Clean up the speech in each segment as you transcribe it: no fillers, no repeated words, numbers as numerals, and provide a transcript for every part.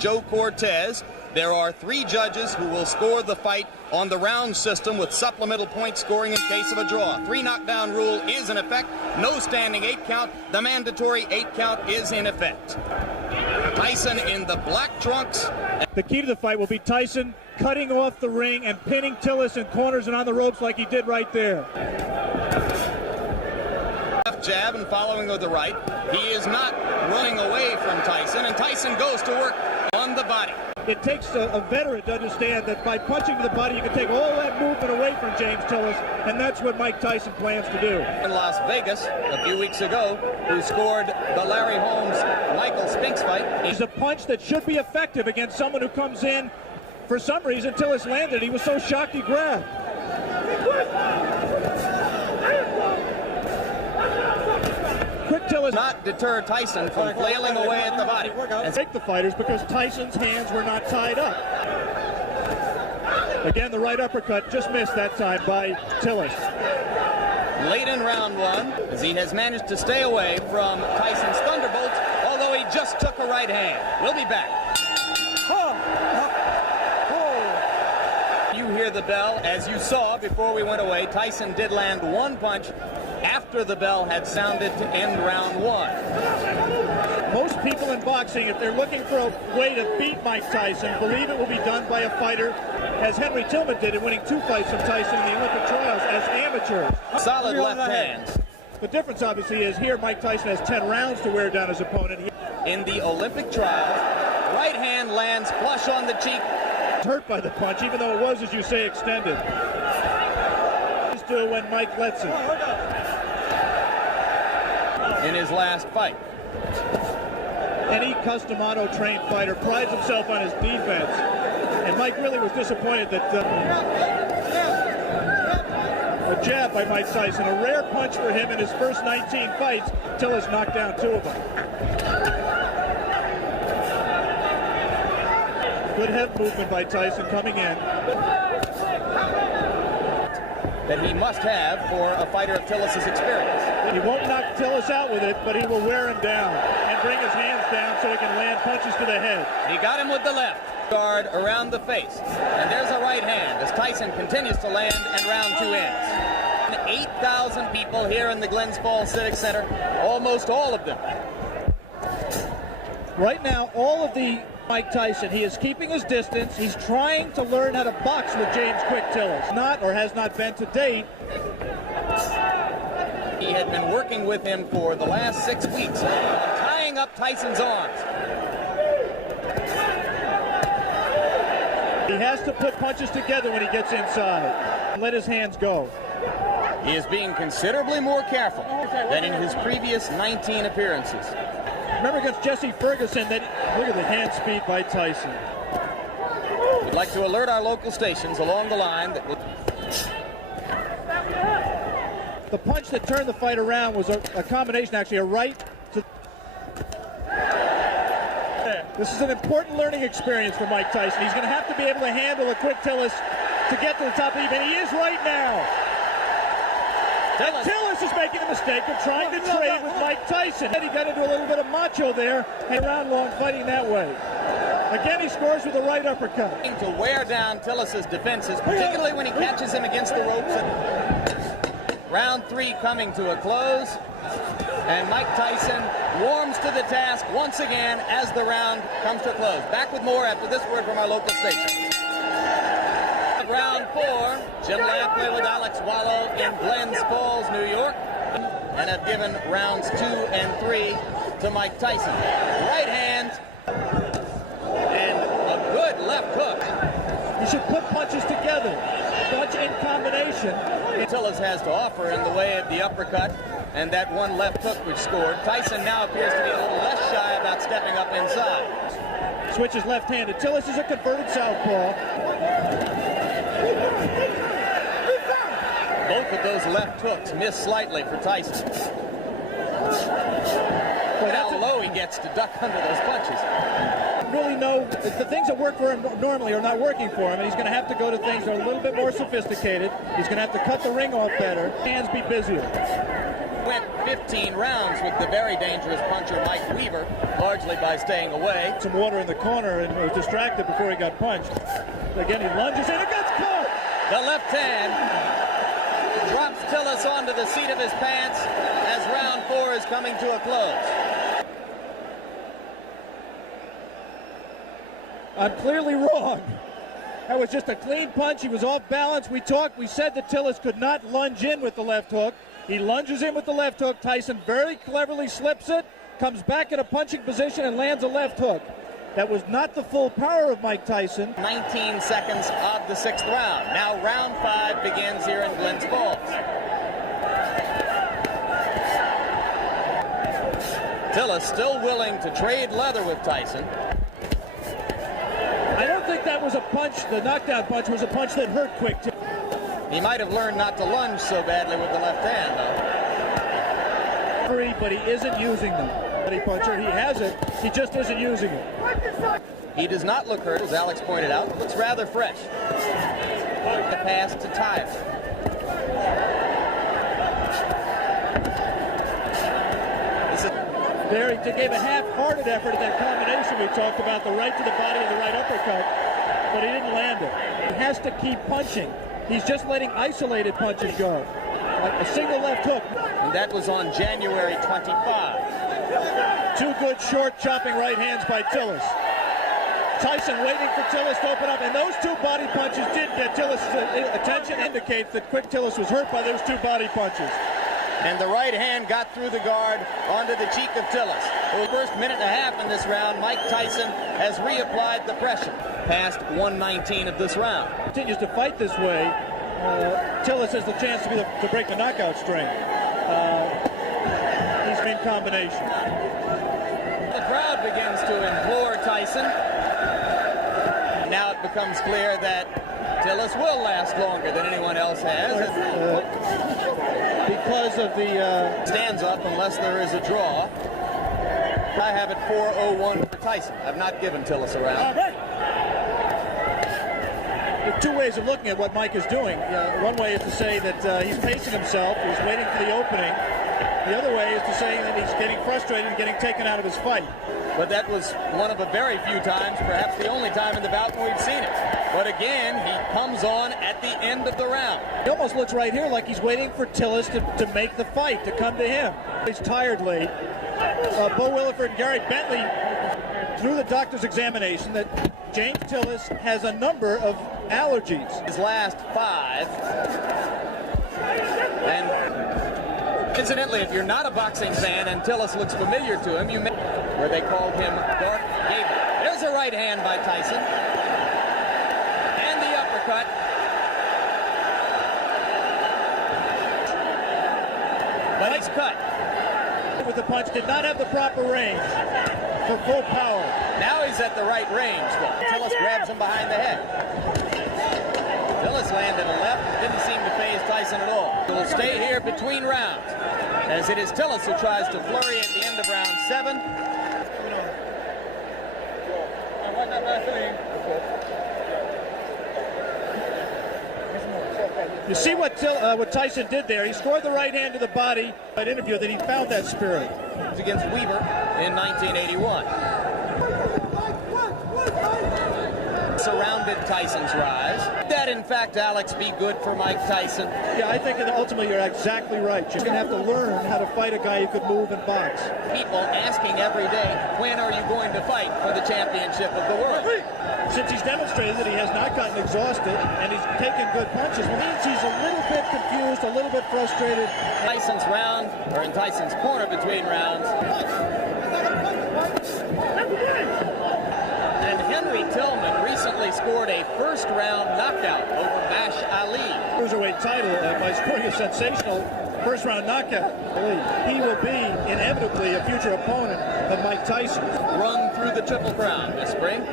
Joe Cortez. There are 3 judges who will score the fight on the round system with supplemental point scoring in case of a draw. 3 knockdown rule is in effect. No standing 8 count. The mandatory 8 count is in effect. Tyson in the black trunks. The key to the fight will be Tyson cutting off the ring and pinning Tillis in corners and on the ropes like he did right there. Left jab and following with the right. He is not running away from Tyson, and Tyson goes to work on the body. It takes a veteran to understand that by punching to the body, you can take all that movement away from James Tillis, and that's what Mike Tyson plans to do. In Las Vegas a few weeks ago, who scored the Larry Holmes-Michael Spinks fight. It's a punch that should be effective against someone who comes in. For some reason, Tillis landed. He was so shocked he grabbed. Quick Tillis Not deter Tyson from flailing away at the body. And take the fighters because Tyson's hands were not tied up. Again, the right uppercut just missed that time by Tillis. Late in round 1, as he has managed to stay away from Tyson's thunderbolts, although he just took a right hand. We'll be back. You hear the bell. As you saw before we went away, Tyson did land 1 punch after the bell had sounded to end round 1. Most people in boxing, if they're looking for a way to beat Mike Tyson, believe it will be done by a fighter, as Henry Tillman did in winning 2 fights from Tyson in the Olympic trials as amateurs. Solid left hand. The difference, obviously, is here Mike Tyson has 10 rounds to wear down his opponent. In the Olympic trials, right hand lands flush on the cheek. Hurt by the punch, even though it was, as you say, extended. He's do when Mike lets him. In his last fight. Any custom auto-trained fighter prides himself on his defense. And Mike really was disappointed that a jab by Mike Tyson, a rare punch for him in his first 19 fights. Tillis knocked down 2 of them. Good head movement by Tyson coming in. That he must have for a fighter of Tillis' experience. He won't knock Tillis out with it, but he will wear him down and bring his hands down so he can land punches to the head. He got him with the left. Guard around the face. And there's a right hand as Tyson continues to land and round 2 ends. 8,000 people here in the Glens Falls Civic Center, almost all of them. Right now, all of the Mike Tyson, he is keeping his distance. He's trying to learn how to box with James Quick Tillis. Not, or has not been to date. He had been working with him for the last 6 weeks, tying up Tyson's arms. He has to put punches together when he gets inside and let his hands go. He is being considerably more careful than in his previous 19 appearances. Remember against Jesse Ferguson, that look at the hand speed by Tyson. We'd like to alert our local stations along the line that the punch that turned the fight around was a combination, actually, a right to... This is an important learning experience for Mike Tyson. He's going to have to be able to handle a Quick Tillis to get to the top of the even. He is right now. Tillis is making a mistake of trying to trade with Mike Tyson. He got into a little bit of macho there and around long fighting that way. Again, he scores with a right uppercut. To wear down Tillis' defenses, particularly when he catches him against the ropes. Round 3 coming to a close. And Mike Tyson warms to the task once again as the round comes to a close. Back with more after this word from our local station. Round 4, Jim Lampley with Alex Wallow in Glens Falls, New York, and have given rounds 2 and 3 to Mike Tyson. Right hand and a good left hook. You should put punches together, punch in combination. Tillis has to offer in the way of the uppercut and that one left hook which scored. Tyson now appears to be a little less shy about stepping up inside. Switches left-handed. Tillis is a converted southpaw. Both of those left hooks miss slightly for Tyson. But how low he gets to duck under those punches. Really know the things that work for him normally are not working for him, and he's going to have to go to things that are a little bit more sophisticated. He's going to have to cut the ring off better. Hands be busier. Went 15 rounds with the very dangerous puncher Mike Weaver, largely by staying away. Some water in the corner and was distracted before he got punched. Again, he lunges in, it gets caught! The left hand drops Tillis onto the seat of his pants as round 4 is coming to a close. I'm clearly wrong. That was just a clean punch. He was off balance. We said that Tillis could not lunge in with the left hook. He lunges in with the left hook. Tyson very cleverly slips it, comes back in a punching position and lands a left hook. That was not the full power of Mike Tyson. 19 seconds of the 6th round. Now round 5 begins here in Glens Falls. Tillis still willing to trade leather with Tyson. I don't think that was a punch. The knockdown punch was a punch that hurt quick. He might have learned not to lunge so badly with the left hand, though. But he isn't using them. Puncher, he has it. He just isn't using it. He does not look hurt, as Alex pointed out. Looks rather fresh. The pass to Tyson. There, he gave a half-hearted effort at that combination we talked about, the right to the body and the right uppercut, but he didn't land it. He has to keep punching. He's just letting isolated punches go, like a single left hook. And that was on January 25. 2 good short chopping right hands by Tillis. Tyson waiting for Tillis to open up, and those 2 body punches did get Tillis' attention. Indicates that Quick Tillis was hurt by those 2 body punches. And the right hand got through the guard onto the cheek of Tillis. For the first minute and a half in this round, Mike Tyson has reapplied the pressure. Past 119 of this round. Continues to fight this way. Tillis has the chance to break the knockout string. He's in combination. The crowd begins to implore Tyson. Now it becomes clear that Tillis will last longer than anyone else has. Because of the... stands up unless there is a draw. I have it 4-0-1 for Tyson. I've not given Tillis a round. There are 2 ways of looking at what Mike is doing. One way is to say that he's pacing himself, he's waiting for the opening. The other way is to say that he's getting frustrated and getting taken out of his fight. But that was one of a very few times, perhaps the only time in the bout when we've seen it. But again, he comes on at the end of the round. It almost looks right here like he's waiting for Tillis to make the fight, to come to him. He's tired late. Bo Williford and Gary Bentley, through the doctor's examination, that James Tillis has a number of allergies. His last 5. And incidentally, if you're not a boxing fan and Tillis looks familiar to him, you may... where they called him Dark Gable. There's a right hand by Tyson. And the uppercut. But he's cut. With the punch, did not have the proper range for full power. Now he's at the right range, though. Tillis grabs him behind the head. Tillis landed a left. Didn't seem to faze Tyson at all. He'll stay here between rounds, as it is Tillis who tries to flurry at the end of round 7. You see what Tyson did there. He scored the right hand to the body. That interview that he found that spirit. It was against Weaver in 1981. Surrounded Tyson's rise. That, in fact, Alex, be good for Mike Tyson? Yeah, I think that ultimately you're exactly right. You're going to have to learn how to fight a guy who could move and box. People asking every day, when are you going to fight for the championship of the world? Since he's demonstrated that he has not gotten exhausted and he's taken good punches, it means he's a little bit confused, a little bit frustrated. Tyson's round, or in Tyson's corner between rounds. And Henry Tillman recently scored a first-round knockout over Bash Ali. Cruiserweight title by scoring a sensational first-round knockout. He will be inevitably a future opponent of Mike Tyson. Run through the Triple Crown this spring.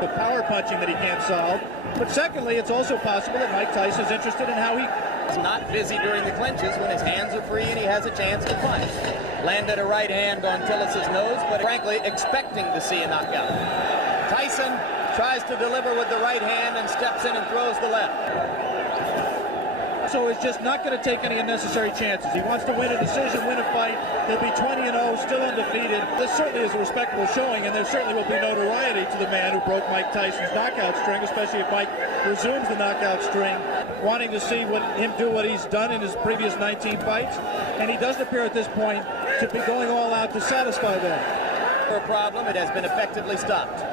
The power punching that he can't solve. But secondly, it's also possible that Mike Tyson is interested in how he... He's not busy during the clinches when his hands are free and he has a chance to punch. Landed a right hand on Tillis' nose, but frankly expecting to see a knockout. Tyson tries to deliver with the right hand and steps in and throws the left. So he's just not going to take any unnecessary chances. He wants to win a decision, win a fight. He'll be 20-0, still undefeated. This certainly is a respectable showing, and there certainly will be notoriety to the man who broke Mike Tyson's knockout string, especially if Mike resumes the knockout string, wanting to see him do what he's done in his previous 19 fights. And he doesn't appear at this point to be going all out to satisfy that. For a problem, it has been effectively stopped.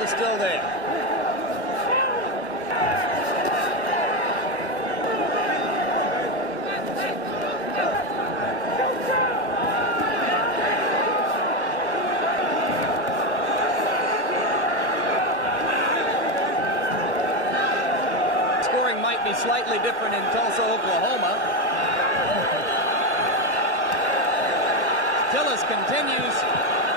Is still there. Scoring might be slightly different in Tulsa, Oklahoma. Tillis continues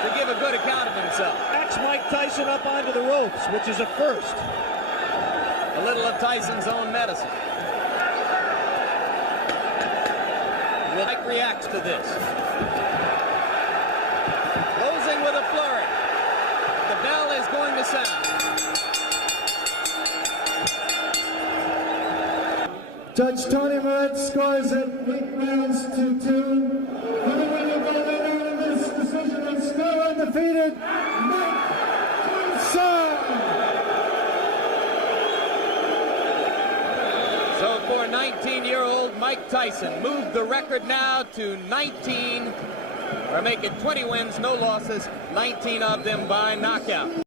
to give a good account of himself. Mike Tyson up onto the ropes, which is a first. A little of Tyson's own medicine. Mike reacts to this. Closing with a flurry. The bell is going to sound. Judge Tony Moretz scores it 8 rounds to 2. The winner by the end of this decision is still undefeated. So for 19-year-old Mike Tyson, moved the record now to 19, or make it 20 wins, no losses, 19 of them by knockout.